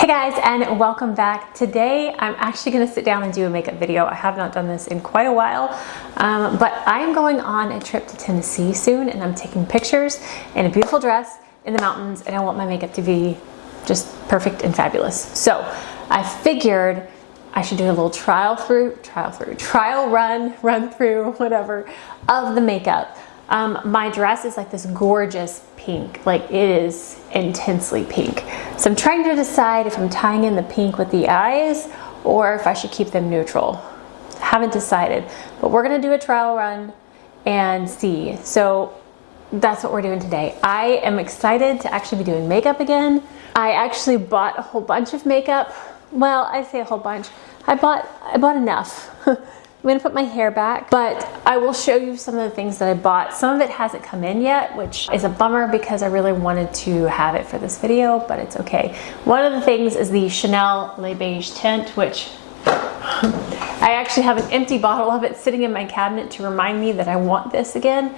Hey guys, and welcome back. Today I'm actually going to sit down and do a makeup video. I have not done this in quite a while, but I am going on a trip to Tennessee soon, and I'm taking pictures in a beautiful dress in the mountains, and I want my makeup to be just perfect and fabulous. So I figured I should do a little trial run through, whatever, of the makeup. My dress is like this gorgeous pink, like it is intensely pink. So I'm trying to decide if I'm tying in the pink with the eyes or if I should keep them neutral. Haven't decided, but we're gonna do a trial run and see. So that's what we're doing today. I am excited to actually be doing makeup again. I actually bought a whole bunch of makeup. Well, I say a whole bunch. I bought enough. I'm gonna put my hair back, but I will show you some of the things that I bought. Some of it hasn't come in yet, which is a bummer because I really wanted to have it for this video, but it's okay. One of the things is the Chanel Le Beige tint, which I actually have an empty bottle of it sitting in my cabinet to remind me that I want this again,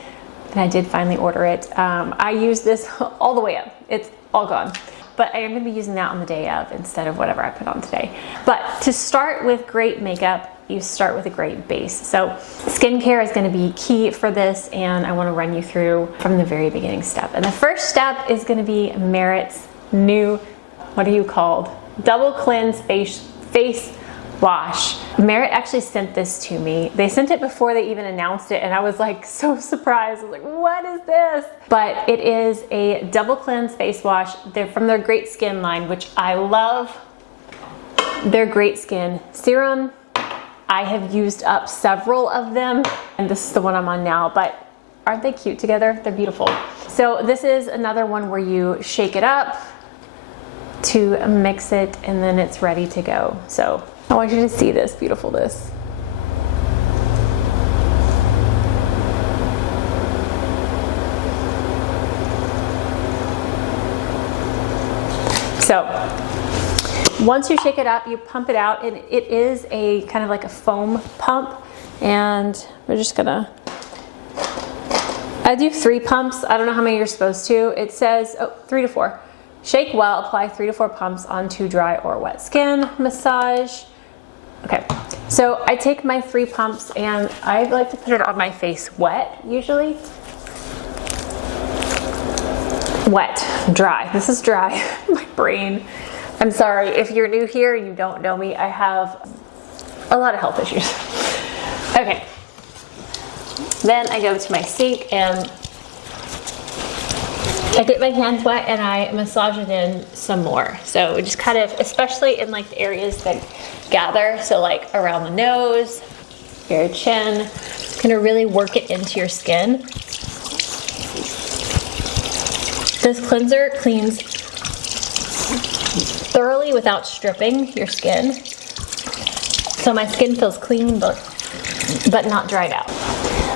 and I did finally order it. I used this all the way up. It's all gone. But I am gonna be using that on the day of instead of whatever I put on today. But to start with great makeup, you start with a great base. So skincare is gonna be key for this, and I wanna run you through from the very beginning step. And the first step is gonna be Merit's new, what are you called? Double Cleanse Face Wash. Merit actually sent this to me. They sent it before they even announced it, and I was like so surprised. I was like, what is this? But it is a Double Cleanse Face Wash. They're from their Great Skin line, which I love. Their Great Skin serum. I have used up several of them, and this is the one I'm on now, but aren't they cute together? They're beautiful. So this is another one where you shake it up to mix it, and then it's ready to go. So I want you to see this beautifulness. So once you shake it up, you pump it out, and it is a kind of like a foam pump, and we're just gonna, I do 3 pumps. I don't know how many you're supposed to. It says 3 to 4. Shake well, apply 3 to 4 pumps onto dry or wet skin, massage. Okay, so I take my 3 pumps and I like to put it on my face wet, usually. Wet, dry. This is dry, my brain. I'm sorry, if you're new here and you don't know me, I have a lot of health issues. Okay, then I go to my sink and I get my hands wet and I massage it in some more. So just kind of, especially in like the areas that gather, so like around the nose, your chin, gonna really work it into your skin. This cleanser cleans thoroughly without stripping your skin. So my skin feels clean, but not dried out.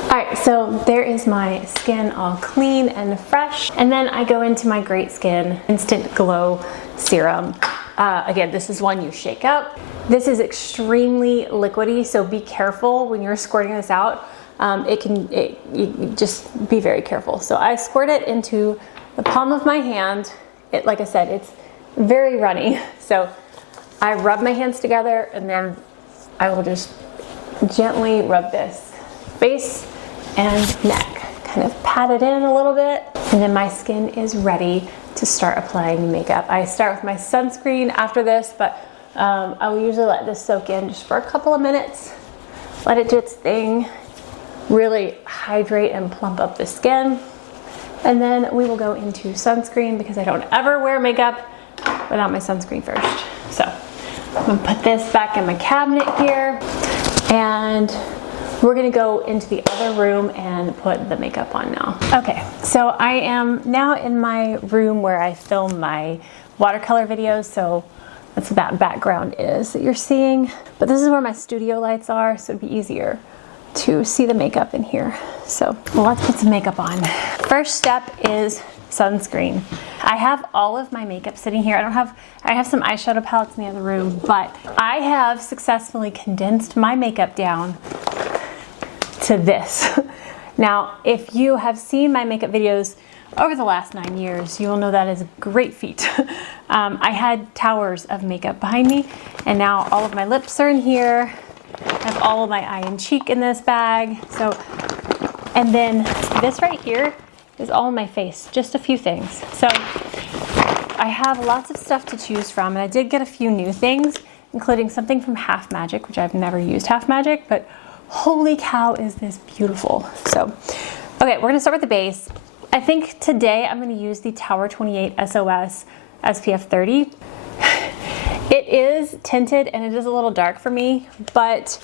All right, so there is my skin all clean and fresh. And then I go into my Great Skin Instant Glow Serum. Again, this is one you shake up. This is extremely liquidy, so be careful when you're squirting this out. You just be very careful. So I squirt it into the palm of my hand. Like I said, it's very runny. So I rub my hands together, and then I will just gently rub this face and neck, kind of pat it in a little bit, and then my skin is ready to start applying makeup. I start with my sunscreen after this, but I will usually let this soak in just for a couple of minutes, let it do its thing, really hydrate and plump up the skin, and then we will go into sunscreen because I don't ever wear makeup without my sunscreen first. So I'm gonna put this back in my cabinet here, and we're gonna go into the other room and put the makeup on now. Okay, so I am now in my room where I film my watercolor videos, so that's what that background is that you're seeing. But this is where my studio lights are, so it'd be easier to see the makeup in here. So let's put some makeup on. First step is sunscreen. I have all of my makeup sitting here. I have some eyeshadow palettes in the other room, but I have successfully condensed my makeup down to this. Now, if you have seen my makeup videos over the last 9 years, you will know that is a great feat. I had towers of makeup behind me, and now all of my lips are in here. I have all of my eye and cheek in this bag. So, and then this right here is all on my face, just a few things. So I have lots of stuff to choose from, and I did get a few new things, including something from Half Magic, which I've never used Half Magic, but holy cow, is this beautiful. So, okay, we're gonna start with the base. I think today I'm gonna use the Tower 28 SOS SPF 30. It is tinted and it is a little dark for me, but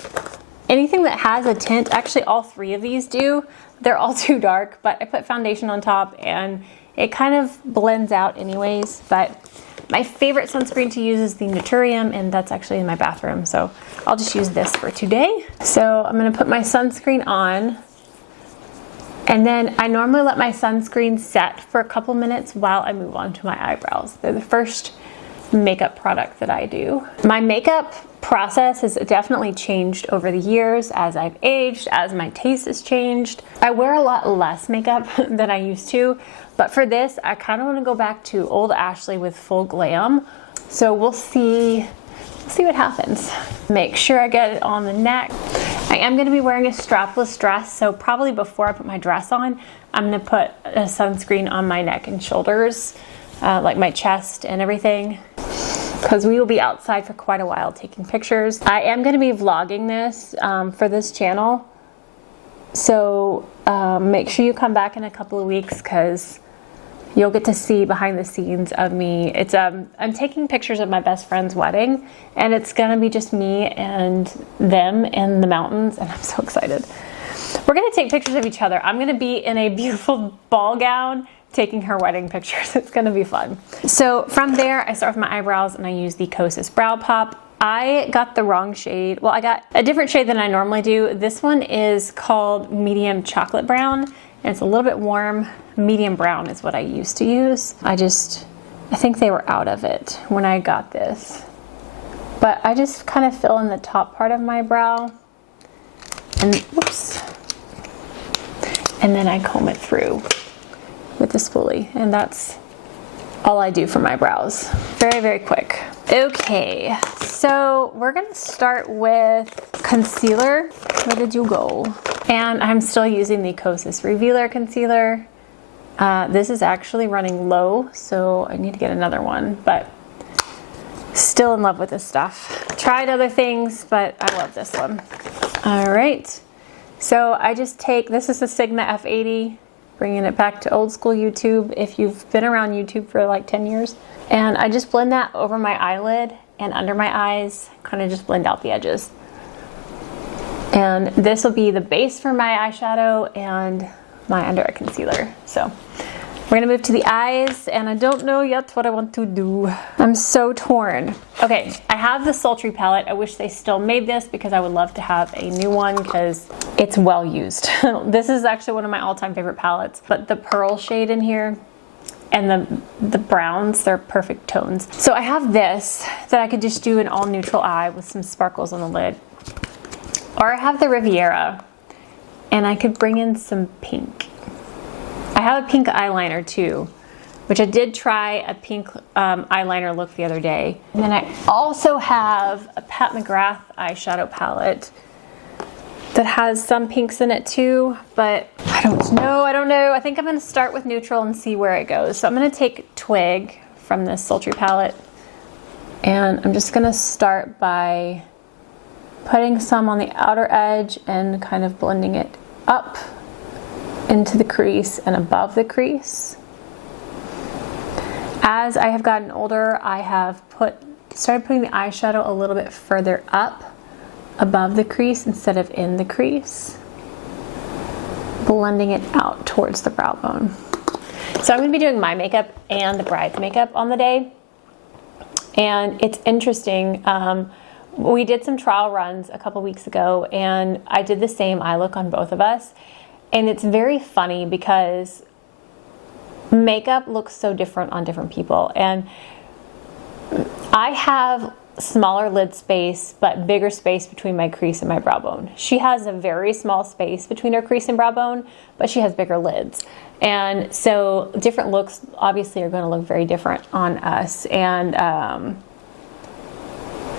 anything that has a tint, actually all three of these do, they're all too dark, but I put foundation on top and it kind of blends out anyways. But my favorite sunscreen to use is the Naturium, and that's actually in my bathroom, so I'll just use this for today. So I'm gonna put my sunscreen on, and then I normally let my sunscreen set for a couple minutes while I move on to my eyebrows. They're the first makeup product that I do. My makeup process has definitely changed over the years as I've aged, as my taste has changed. I wear a lot less makeup than I used to, but for this, I kind of want to go back to old Ashley with full glam. So we'll see what happens. Make sure I get it on the neck. I am going to be wearing a strapless dress, so probably before I put my dress on, I'm going to put a sunscreen on my neck and shoulders, like my chest and everything, because we will be outside for quite a while taking pictures. I am going to be vlogging this for this channel, so make sure you come back in a couple of weeks, because you'll get to see behind the scenes of me. It's I'm taking pictures of my best friend's wedding, and it's gonna be just me and them in the mountains, and I'm so excited. We're gonna take pictures of each other. I'm gonna be in a beautiful ball gown taking her wedding pictures. It's gonna be fun. So from there, I start with my eyebrows, and I use the Kosas Brow Pop. I got the wrong shade. Well, I got a different shade than I normally do. This one is called Medium Chocolate Brown, and it's a little bit warm. Medium brown is what I used to use. I think they were out of it when I got this. But I just kind of fill in the top part of my brow, and whoops. And then I comb it through with the spoolie, and that's all I do for my brows. Very, very quick. Okay, so we're gonna start with concealer. Where did you go? And I'm still using the Kosas Revealer Concealer. This is actually running low, so I need to get another one, but still in love with this stuff. Tried other things, but I love this one. All right, so I just take, this is a Sigma F80, bringing it back to old school YouTube, if you've been around YouTube for like 10 years. And I just blend that over my eyelid and under my eyes, kind of just blend out the edges. And this will be the base for my eyeshadow and my under eye concealer. So we're gonna move to the eyes, and I don't know yet what I want to do. I'm so torn. Okay, I have the Sultry palette. I wish they still made this, because I would love to have a new one, because it's well used. This is actually one of my all-time favorite palettes, but the pearl shade in here and the browns, they're perfect tones. So I have this that I could just do an all neutral eye with some sparkles on the lid. Or I have the Riviera, and I could bring in some pink. I have a pink eyeliner too, which I did try a pink eyeliner look the other day. And then I also have a Pat McGrath eyeshadow palette that has some pinks in it too, but I don't know. I think I'm gonna start with neutral and see where it goes. So I'm gonna take Twig from this Sultry palette, and I'm just gonna start by putting some on the outer edge and kind of blending it up into the crease and above the crease. As I have gotten older, I have started putting the eyeshadow a little bit further up above the crease instead of in the crease, blending it out towards the brow bone. So I'm going to be doing my makeup and the bride's makeup on the day, and it's interesting. We did some trial runs a couple weeks ago, and I did the same eye look on both of us. And it's very funny because makeup looks so different on different people. And I have smaller lid space, but bigger space between my crease and my brow bone. She has a very small space between her crease and brow bone, but she has bigger lids. And so different looks obviously are going to look very different on us. And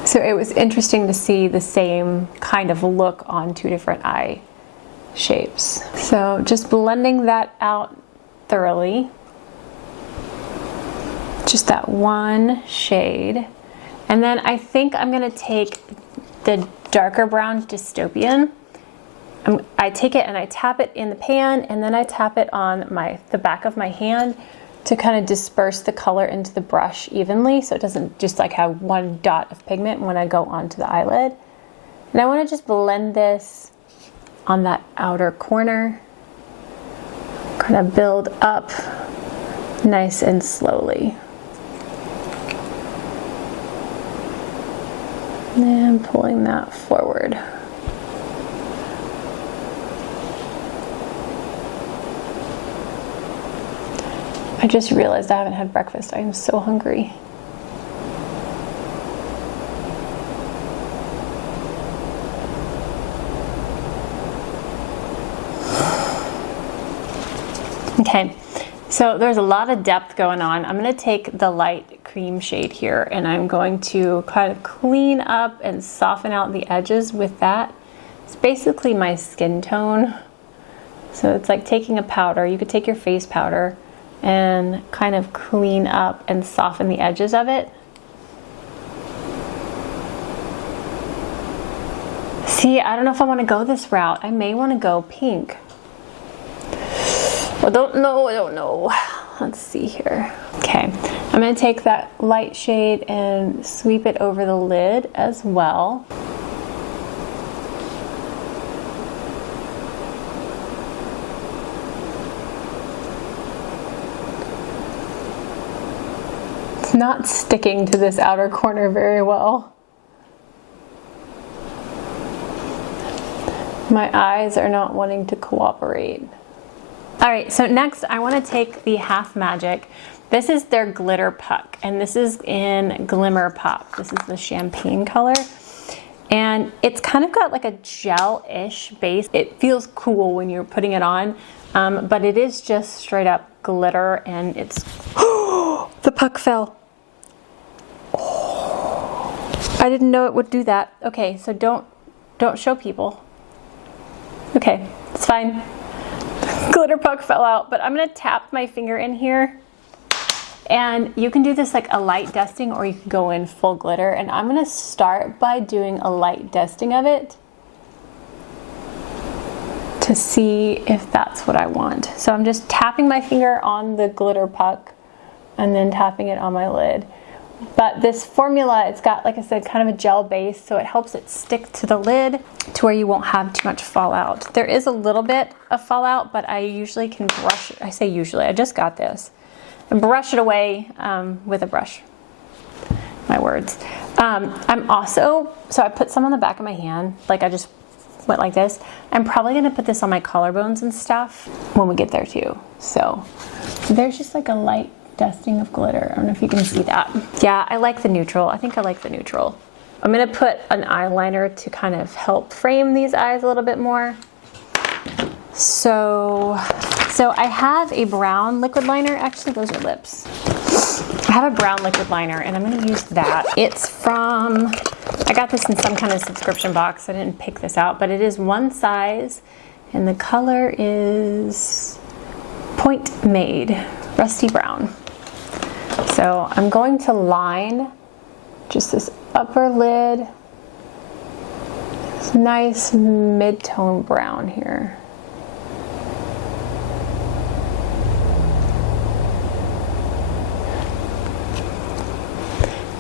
so it was interesting to see the same kind of look on two different eye shapes. So just blending that out thoroughly. Just that one shade. And then I think I'm going to take the darker brown dystopian. I take it and I tap it in the pan, and then I tap it on the back of my hand to kind of disperse the color into the brush evenly, so it doesn't just like have one dot of pigment when I go onto the eyelid. And I want to just blend this on that outer corner, kind of build up nice and slowly. And pulling that forward. I just realized I haven't had breakfast. I am so hungry. Okay, so there's a lot of depth going on. I'm going to take the light cream shade here, and I'm going to kind of clean up and soften out the edges with that. It's basically my skin tone. So it's like taking a powder. You could take your face powder and kind of clean up and soften the edges of it. See, I don't know if I want to go this route. I may want to go pink. I don't know. Let's see here. Okay, I'm going to take that light shade and sweep it over the lid as well. It's not sticking to this outer corner very well. My eyes are not wanting to cooperate. All right, so next I want to take the Half Magic. This is their glitter puck, and this is in Glimmer Pop. This is the champagne color, and it's kind of got like a gel-ish base. It feels cool when you're putting it on, but it is just straight up glitter, and it's the puck fell. I didn't know it would do that. Okay, so don't show people. Okay, it's fine. Glitter puck fell out, but I'm gonna tap my finger in here, and you can do this like a light dusting, or you can go in full glitter, and I'm gonna start by doing a light dusting of it to see if that's what I want. So I'm just tapping my finger on the glitter puck and then tapping it on my lid. But this formula, it's got, like I said, kind of a gel base, so it helps it stick to the lid to where you won't have too much fallout. There is a little bit of fallout, but I usually can brush it. I say usually, I just got this. And brush it away with a brush. My words. I'm also, so I put some on the back of my hand, like I just went like this. I'm probably gonna put this on my collarbones and stuff when we get there too. So there's just like a light dusting of glitter. I don't know if you can see that. Yeah, I like the neutral. I think I like the neutral. I'm gonna put an eyeliner to kind of help frame these eyes a little bit more. So I have a brown liquid liner. Actually, those are lips. I have a brown liquid liner, and I'm gonna use that. It's from, I got this in some kind of subscription box. I didn't pick this out, but it is one size, and the color is Point Made, Rusty Brown. So I'm going to line just this upper lid, this nice mid-tone brown here.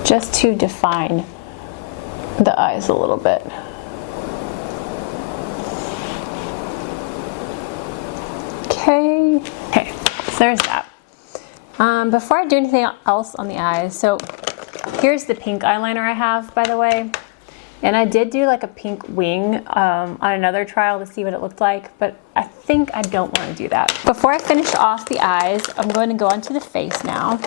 Just to define the eyes a little bit. Okay, so there's that. Before I do anything else on the eyes, so here's the pink eyeliner I have, by the way. And I did do like a pink wing on another trial to see what it looked like, but I think I don't want to do that. Before I finish off the eyes, I'm going to go onto the face now.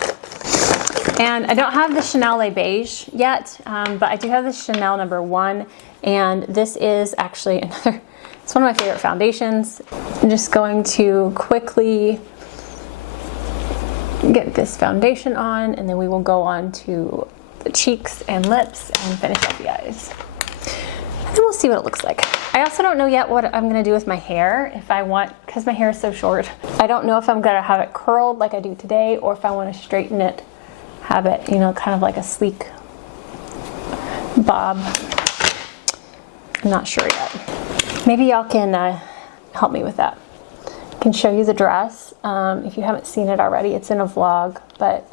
And I don't have the Chanel Le Beige yet, but I do have the Chanel #1, and this is actually another, it's one of my favorite foundations. I'm just going to quickly get this foundation on, and then we will go on to the cheeks and lips and finish up the eyes. And then we'll see what it looks like. I also don't know yet what I'm gonna do with my hair. If I want, because my hair is so short, I don't know if I'm gonna have it curled like I do today, or if I want to straighten it, have it, you know, kind of like a sleek bob. I'm not sure yet. Maybe y'all can help me with that. I can show you the dress. If you haven't seen it already, it's in a vlog, but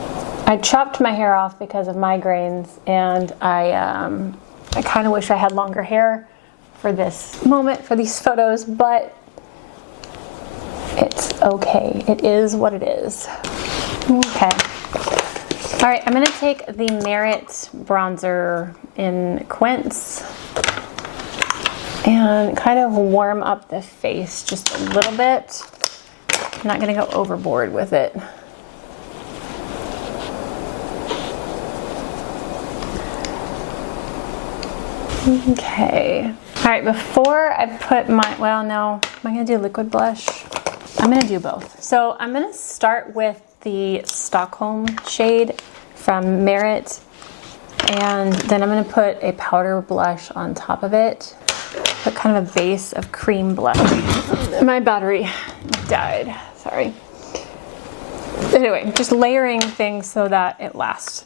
I chopped my hair off because of migraines, and I kind of wish I had longer hair for this moment, for these photos, but it's okay. It is what it is. Okay. All right, I'm gonna take the Merit bronzer in Quince and kind of warm up the face just a little bit. I'm not gonna go overboard with it. Okay. All right, before I put my, well, no, am I gonna do liquid blush? I'm gonna do both. So I'm gonna start with the Stockholm shade from Merit, and then I'm gonna put a powder blush on top of it. Put kind of a base of cream blush. My battery died, sorry. Anyway, just layering things so that it lasts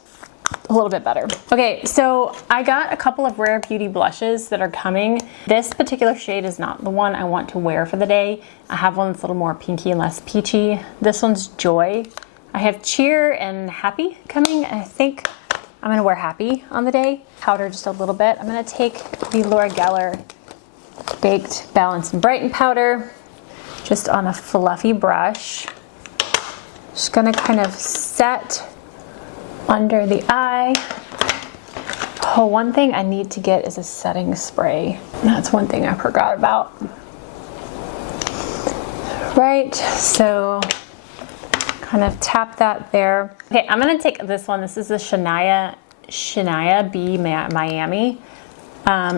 a little bit better. Okay, so I got a couple of Rare Beauty blushes that are coming. This particular shade is not the one I want to wear for the day. I have one that's a little more pinky and less peachy. This one's Joy. I have Cheer and Happy coming. I think I'm gonna wear Happy on the day. Powder just a little bit. I'm gonna take the Laura Geller Baked Balance and Brighten powder just on a fluffy brush. Just gonna kind of set under the eye. Oh, one thing I need to get is a setting spray. That's one thing I forgot about. Right, so kind of tap that there. Okay, I'm gonna take this one. This is the Shania B Miami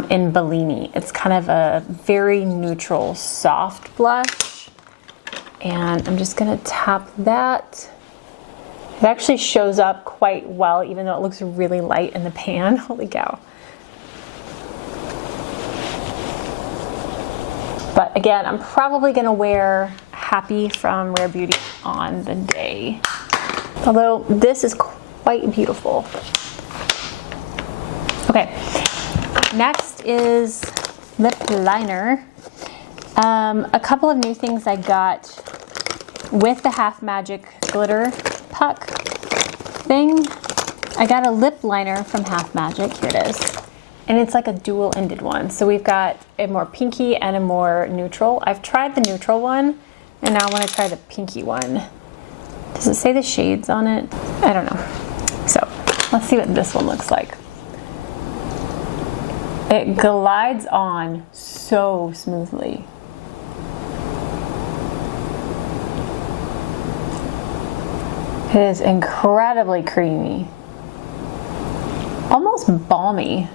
in Bellini. It's kind of a very neutral, soft blush. And I'm just gonna tap that. It actually shows up quite well, even though it looks really light in the pan. Holy cow. But again, I'm probably gonna wear Happy from Rare Beauty on the day. Although this is quite beautiful. Okay, next is lip liner. A couple of new things I got with the Half Magic glitter puck thing. I got a lip liner from Half Magic. Here it is. And it's like a dual-ended one. So we've got a more pinky and a more neutral. I've tried the neutral one, and now I want to try the pinky one. Does it say the shades on it? I don't know. So let's see what this one looks like. It glides on so smoothly. It is incredibly creamy. Almost balmy.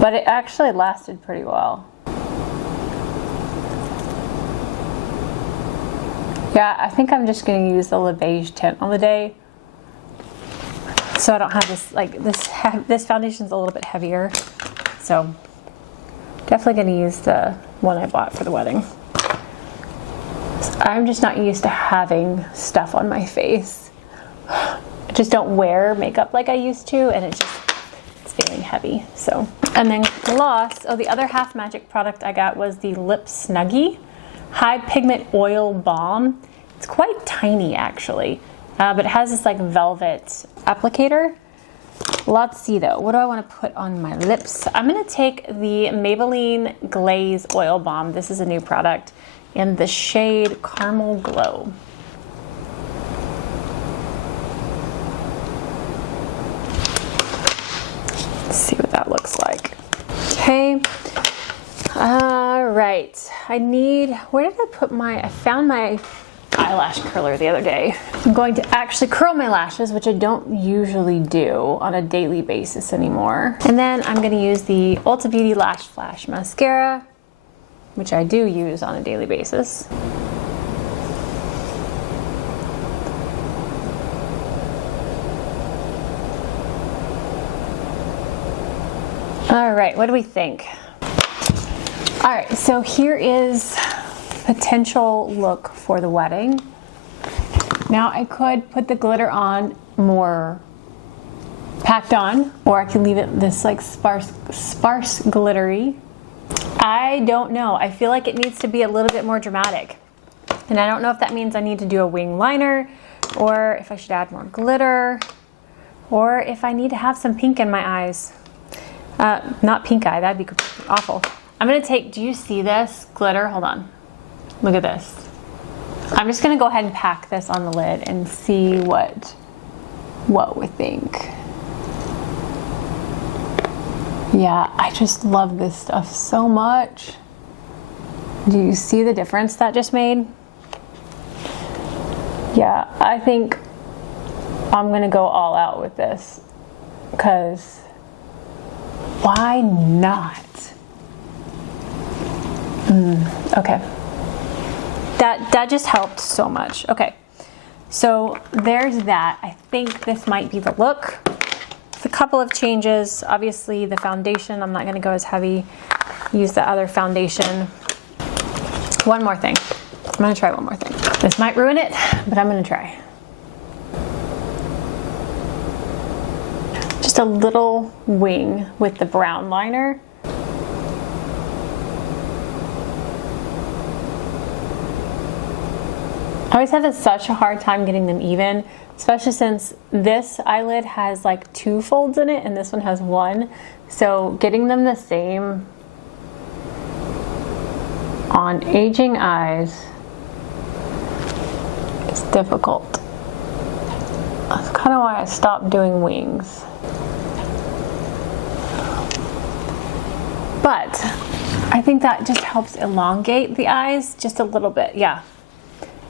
But it actually lasted pretty well. Yeah, I think I'm just going to use the Le Beige tint on the day. So I don't have this, like, this foundation's a little bit heavier. So definitely going to use the one I bought for the wedding. I'm just not used to having stuff on my face. I just don't wear makeup like I used to, and it's feeling heavy. So, and then gloss. Oh, the other Half Magic product I got was the Lip Snuggie High Pigment Oil Balm. It's quite tiny actually, but it has this like velvet applicator. Let's see though, what do I want to put on my lips? I'm gonna take the Maybelline Glaze Oil Balm. This is a new product in the shade Caramel Glow. Let's see what that looks like. Okay. All right. Where did I put I found my eyelash curler the other day. I'm going to actually curl my lashes, which I don't usually do on a daily basis anymore. And then I'm going to use the Ulta Beauty Lash Flash Mascara, which I do use on a daily basis. All right, what do we think? All right, so here is potential look for the wedding. Now I could put the glitter on more packed on, or I could leave it this like sparse glittery. I don't know. I feel like it needs to be a little bit more dramatic. And I don't know if that means I need to do a wing liner, or if I should add more glitter, or if I need to have some pink in my eyes. Not pink eye, that'd be awful. I'm gonna take, do you see this glitter? Hold on. Look at this. I'm just gonna go ahead and pack this on the lid and see what we think. Yeah, I just love this stuff so much. Do you see the difference that just made? Yeah, I think I'm gonna go all out with this, because why not? Okay. That just helped so much. Okay, so there's that. I think this might be the look. It's a couple of changes. Obviously the foundation, I'm not gonna go as heavy. Use the other foundation. One more thing. I'm gonna try one more thing. This might ruin it, but I'm gonna try. Just a little wing with the brown liner. I always have such a hard time getting them even, especially since this eyelid has like 2 folds in it and this one has 1. So getting them the same on aging eyes is difficult. That's kind of why I stopped doing wings. But I think that just helps elongate the eyes just a little bit. Yeah.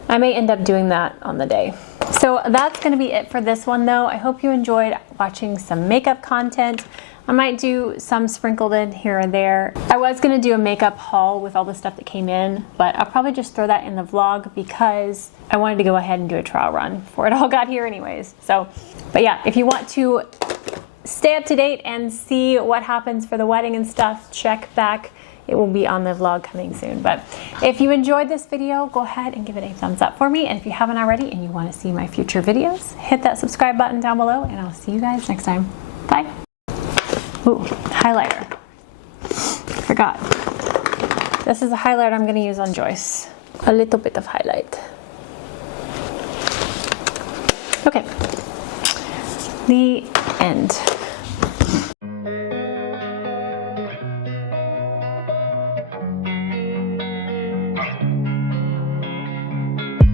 I may end up doing that on the day. So that's gonna be it for this one though. I hope you enjoyed watching some makeup content. I might do some sprinkled in here and there. I was gonna do a makeup haul with all the stuff that came in, but I'll probably just throw that in the vlog because I wanted to go ahead and do a trial run before it all got here anyways. So, but yeah, if you want to stay up to date and see what happens for the wedding and stuff, check back. It will be on the vlog coming soon. But if you enjoyed this video, go ahead and give it a thumbs up for me. And if you haven't already and you want to see my future videos, hit that subscribe button down below and I'll see you guys next time. Bye. Ooh, highlighter. Forgot. This is a highlighter I'm going to use on Joyce. A little bit of highlight. Okay. The end.